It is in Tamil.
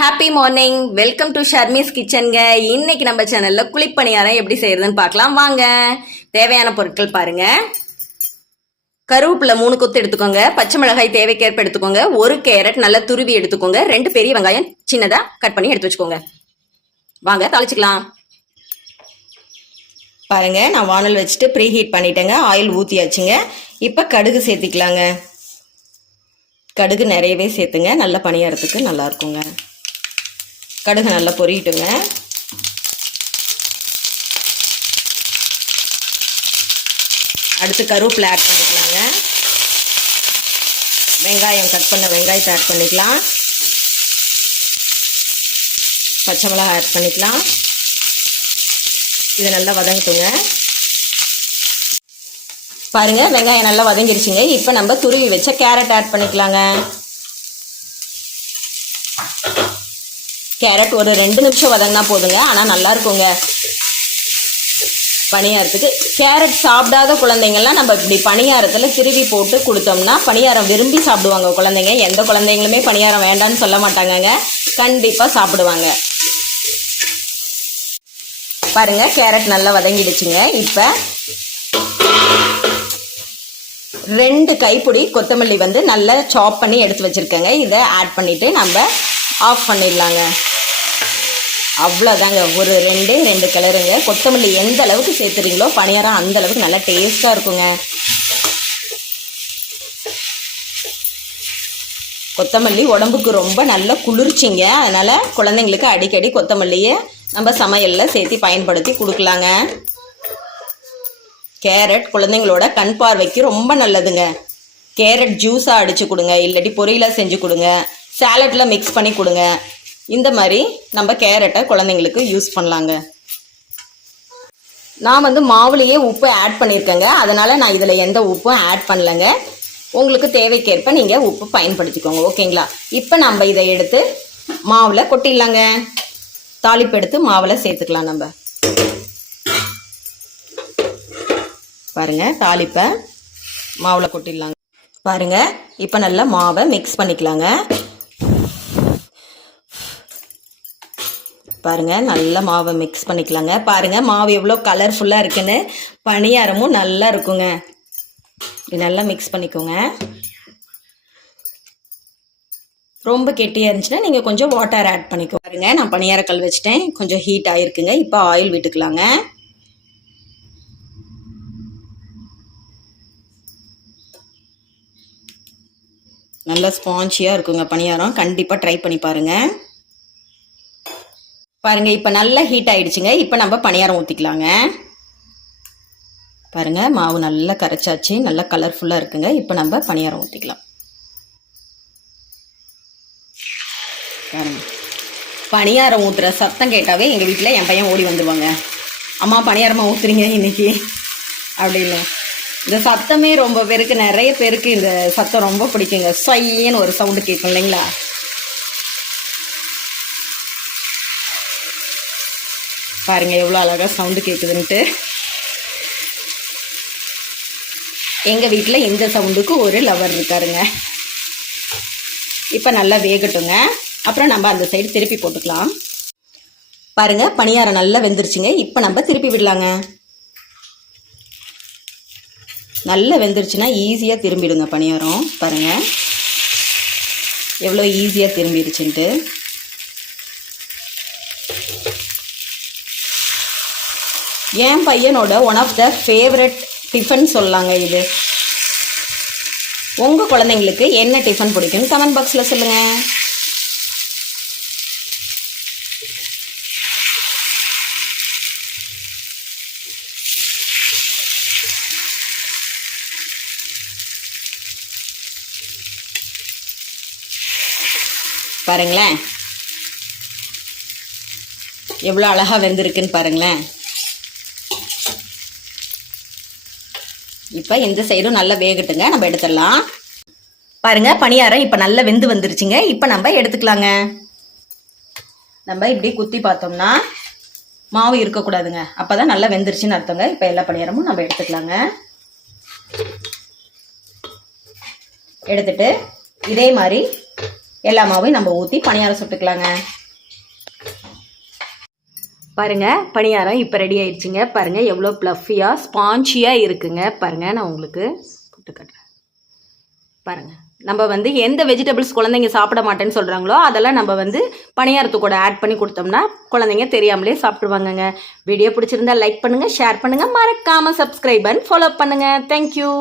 ஹாப்பி மார்னிங், வெல்கம் டு ஷர்மிஸ் கிச்சன்ங்க. இன்னைக்கு நம்ம சேனல்ல குழிப்பணியாரம் எப்படி செய்யறதுன்னு பார்க்கலாம் வாங்க. தேவையான பொருட்கள் பாருங்க. கருவேப்பிலை 3 கொத்து எடுத்துக்கோங்க. பச்சை மிளகாய் தேவைக்கேற்ப எடுத்துக்கோங்க. 1 கேரட் நல்லா துருவி எடுத்துக்கோங்க. 2 பெரிய வெங்காயம் சின்னதா கட் பண்ணி எடுத்து வச்சுக்கோங்க. வாங்க தாளிச்சுக்கலாம். பாருங்க, நான் வானல் வச்சுட்டு ப்ரீ ஹீட் பண்ணிட்டேங்க. ஆயில் ஊற்றியாச்சுங்க. இப்போ கடுகு சேர்த்திக்கலாங்க. கடுகு நிறையவே சேர்த்துங்க, நல்ல பணியாரத்துக்கு நல்லா இருக்குங்க. கடுகு நல்லா பொரியட்டுங்க. அடுத்து கருவேப்பிலை ஆட் பண்ணிக்கலாங்க. வெங்காயம் கட் பண்ண வெங்காயத்தை ஆட் பண்ணிக்கலாம். பச்சை மிளகாய் ஆட் பண்ணிக்கலாம். இதை நல்லா வதங்கட்டுங்க. பாருங்க, வெங்காயம் நல்லா வதங்கிருச்சுங்க. இப்போ நம்ம துருவி வச்ச கேரட் ஆட் பண்ணிக்கலாங்க. கேரட் ஒரு 2 நிமிஷம் வதங்கினா போதுங்க. ஆனால் நல்லா இருக்குங்க பணியாரத்துக்கு. கேரட் சாப்பிடாத குழந்தைங்கள்லாம் நம்ம இப்படி பணியாரத்தில் திருவி போட்டு கொடுத்தோம்னா பணியாரம் விரும்பி சாப்பிடுவாங்க குழந்தைங்க. எந்த குழந்தைங்களுமே பணியாரம் வேண்டான்னு சொல்ல மாட்டாங்கங்க, கண்டிப்பாக சாப்பிடுவாங்க. பாருங்க, கேரட் நல்லா வதங்கிடுச்சுங்க. இப்போ 2 கைப்பிடி கொத்தமல்லி நல்லா சாப் பண்ணி எடுத்து வச்சுருக்கேங்க. இதை ஆட் பண்ணிவிட்டு நம்ம ஆஃப் பண்ணிடலாங்க. அவ்வளோதாங்க, ஒரு 2 கிளறுங்க. கொத்தமல்லி எந்த அளவுக்கு சேர்த்துறீங்களோ பணியாரம் அந்த அளவுக்கு நல்லா டேஸ்ட்டாக இருக்குங்க. கொத்தமல்லி உடம்புக்கு ரொம்ப நல்ல குளிர்ச்சிங்க. அதனால் குழந்தைங்களுக்கு அடிக்கடி கொத்தமல்லியை நம்ம சமையலில் சேர்த்து பயன்படுத்தி கொடுக்கலாங்க. கேரட் குழந்தைங்களோட கண் பார்வைக்கு ரொம்ப நல்லதுங்க. கேரட் ஜூஸாக அடித்து கொடுங்க, இல்லாட்டி பொரியலாக செஞ்சு கொடுங்க, சாலட்டில் மிக்ஸ் பண்ணி கொடுங்க. இந்த மாதிரி நம்ம கேரட்டை குழந்தைங்களுக்கு யூஸ் பண்ணலாங்க. நான் மாவுலேயே உப்பு ஆட் பண்ணியிருக்கேங்க. அதனால் நான் இதில் எந்த உப்பும் ஆட் பண்ணலைங்க. உங்களுக்கு தேவைக்கேற்ப நீங்கள் உப்பு பயன்படுத்திக்கோங்க, ஓகேங்களா? இப்போ நம்ம இதை எடுத்து மாவில் கொட்டிடலாங்க. தாளிப்பு எடுத்து மாவில் சேர்த்துக்கலாம். நம்ம பாருங்க, தாளிப்பை மாவில் கொட்டிடலாங்க. பாருங்க, இப்போ நல்லா மாவை மிக்ஸ் பண்ணிக்கலாங்க. பாருங்க, நல்லா மாவை மிக்ஸ் பண்ணிக்கலாங்க. பாருங்க, மாவு எவ்வளோ கலர்ஃபுல்லாக இருக்குன்னு. பணியாரமும் நல்லா இருக்குங்க. நல்லா மிக்ஸ் பண்ணிக்கோங்க. ரொம்ப கெட்டியாக இருந்துச்சுன்னா நீங்கள் கொஞ்சம் வாட்டர் ஆட் பண்ணிக்கோ. பாருங்க, நான் பணியாரக்கல் வச்சுட்டேன், கொஞ்சம் ஹீட் ஆகிருக்குங்க. இப்போ ஆயில் விட்டுக்கலாங்க. நல்லா ஸ்பாஞ்சியாக இருக்குங்க பணியாரம். கண்டிப்பாக ட்ரை பண்ணி பாருங்கள். பாருங்கள், இப்போ நல்லா ஹீட் ஆகிடுச்சுங்க. இப்போ நம்ம பணியாரம் ஊற்றிக்கலாங்க. பாருங்கள், மாவு நல்லா கரைச்சாச்சு, நல்லா கலர்ஃபுல்லாக இருக்குங்க. இப்போ நம்ம பணியாரம் ஊற்றிக்கலாம். பாருங்கள், பணியாரம் ஊற்றுற சத்தம் கேட்டாவே எங்கள் வீட்டில் என் பையன் ஓடி வந்துடுவாங்க. அம்மா பணியாரமாக ஊற்றுறீங்க இன்னைக்கு அப்படின்னு. இந்த சத்தமே ரொம்ப பேருக்கு, நிறைய பேருக்கு இந்த சத்தம் ரொம்ப பிடிக்குங்க. சொய்யன்னு ஒரு சவுண்டு கேட்கும் இல்லைங்களா? பாருங்க எவ்வளோ அழகாக சவுண்டு கேட்குதுன்ட்டு. எங்கள் வீட்டில் இந்த சவுண்டுக்கு ஒரு லவர் இருக்காருங்க. இப்போ நல்லா வேகட்டுங்க. அப்புறம் நம்ம அந்த சைடு திருப்பி போட்டுக்கலாம். பாருங்க, பணியாரம் நல்லா வெந்துருச்சுங்க. இப்போ நம்ம திருப்பி விடலாங்க. நல்லா வெந்துருச்சுன்னா ஈஸியாக திரும்பிடுங்க பணியாரம். பாருங்கள் எவ்வளோ ஈஸியாக திரும்பிடுச்சுன்ட்டு. என் பையனோட one of the favourite tiffin சொல்லலாங்க இது. உங்கள் குழந்தைங்களுக்கு என்ன டிஃபன் பிடிக்குன்னு கமெண்ட் பாக்ஸில் சொல்லுங்கள். பாருங்களேன் எவ்வளோ அழகாக வெந்திருக்குன்னு பாருங்களேன். இப்போ இந்த சைடும் நல்லா வேகட்டுங்க, நம்ம எடுத்துடலாம். பாருங்க, பணியாரம் இப்போ நல்லா வெந்து வந்துருச்சுங்க. இப்போ நம்ம எடுத்துக்கலாங்க. நம்ம இப்படி குத்தி பார்த்தோம்னா மாவு இருக்கக்கூடாதுங்க, அப்போ தான் நல்லா வெந்துருச்சுன்னு அர்த்தங்க. இப்போ எல்லா பணியாரமும் நம்ம எடுத்துக்கலாங்க. எடுத்துட்டு இதே மாதிரி எல்லா மாவையும் நம்ம ஊற்றி பணியாரம் சுட்டுக்கலாங்க. பாருங்க பணியாரம் இப்போ ரெடி ஆயிடுச்சுங்க. பாருங்க எவ்வளோ ப்ளஃபியாக ஸ்பான்ச்சியாக இருக்குங்க. பாருங்க நான் உங்களுக்கு போட்டு காட்டுறேன். பாருங்க நம்ம வந்து எந்த வெஜிடபிள்ஸ் குழந்தைங்க சாப்பிட மாட்டேன்னு சொல்கிறாங்களோ அதெல்லாம் நம்ம வந்து பணியாரத்து கூட ஆட் பண்ணி கொடுத்தோம்னா குழந்தைங்க தெரியாமலே சாப்பிடுவாங்கங்க. வீடியோ பிடிச்சிருந்தா லைக் பண்ணுங்கள், ஷேர் பண்ணுங்கள், மறக்காமல் சப்ஸ்கிரைப் அண்ட் ஃபாலோ பண்ணுங்கள். தேங்க்யூ.